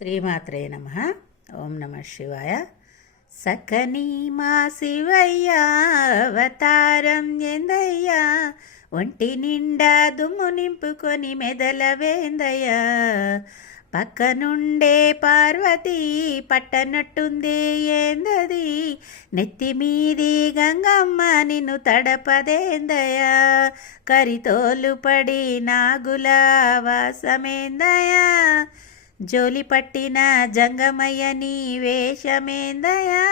శ్రీమాత్రే నమః. ఓం నమ శివాయ. సకని మా శివయ్య అవతారం ఎందయ్యా, ఒంటి నిండా దుమ్ము నింపుకొని మెదల వేందయ్యా. పక్కనుండే పార్వతి పట్టనట్టుంది ఏందది, నెత్తి మీది గంగమ్మ నిన్ను తడపదేందయ్యా. కరితోలు పడి నాగుల వాసమేందయ్యా, జోలి పట్టిన జంగమయ్య నీ వేషమేందయ్యా.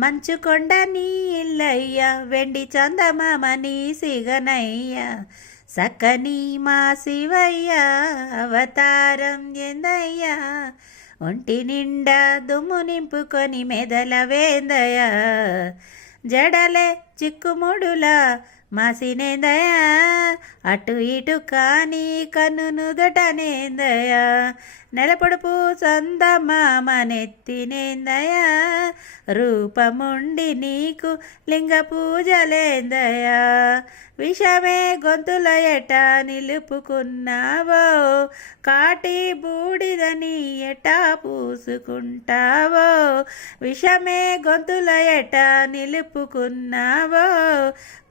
మంచుకొండ నీ ఇల్లయ్య, వెండి చందమామ నీ సిగనయ్య. సకని మా శివయ్య అవతారం ఎందయ్యా, ఒంటి నిండా దుమ్ము నింపుకొని మెదల వేందయ్యా. జడలే చిక్కుముడులా మాసినేందయ్యా, అటు ఇటు కాని కన్నునుదటనేందయ్యా. నెలపొడుపు చందమామ నెత్తినేందయ్యా, రూపముండి నీకు లింగ పూజలేందయ్యా. విషమే గొంతుల ఎట నిలుపుకున్నావో, కాటి బూడిదని ఎటా పూసుకుంటావో. విషమే గొంతుల ఎట నిలుపుకున్నావో,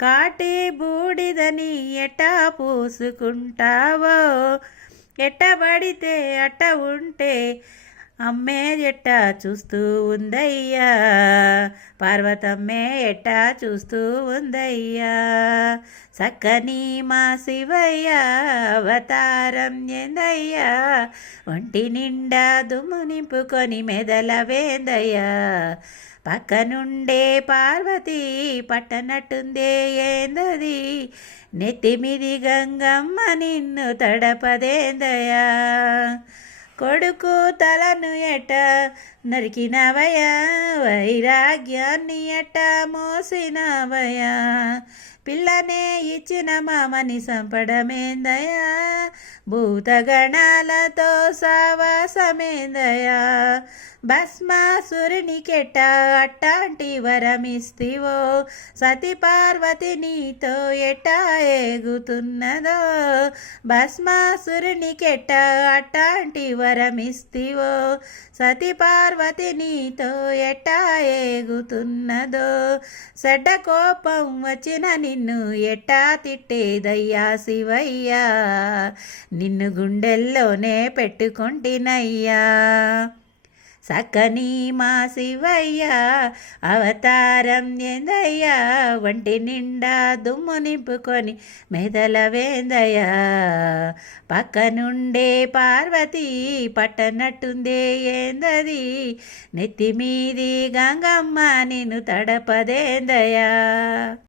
కాటి బూడిదని ఎటా పూసుకుంటావో. ఎట్టబడితే అట్ట ఉంటే అమ్మే ఎట్ట చూస్తూ ఉందయ్యా, పార్వతమ్మే ఎట్ట చూస్తూ ఉందయ్యా. సక్కని మా శివయ్య అవతారం ఎందయ్యా, ఒంటి నిండా దుమ్ము నింపుకొని మెదల వేందయ్యా. పక్కనుండే పార్వతి పట్టనట్టుందే ఏందది, నెత్తిమిది గంగమ్మ నిన్ను తడపదేందయ్యా. కొడుకు తలను ఎట నరికినవయ్యా, వైరాగ్యాన్ని ఎట మోసినవయ్యా. పిల్లనే ఇచ్చిన మామని సంపడమేందయ్యా, భూతగణాలతో సావాసమేందయ్యా. భస్మాసురునికెట్ట అట్టాంటి వరమిస్తివో, సతి పార్వతి నీతో ఎట్టా ఏగుతున్నదో. భస్మాసురునికెట్ట అట్టాంటి వరమిస్తివో, సతి పార్వతి నీతో ఎట్టా ఏగుతున్నదో. చెడ్డ కోపం వచ్చిన నిన్ను ఎట్టా తిట్టేదయ్యా శివయ్యా, నిన్ను గుండెల్లోనే పెట్టుకుంటినయ్యా. సకని మా శివయ్య అవతారం ఎందయ్యా, ఒంటి నిండా దుమ్ము నింపుకొని మెదల వేందయ్యా. పక్కనుండే పార్వతి పట్టనట్టుందే ఏందది, నెత్తి మీది గంగమ్మ నిన్ను తడపదేందయ్యా.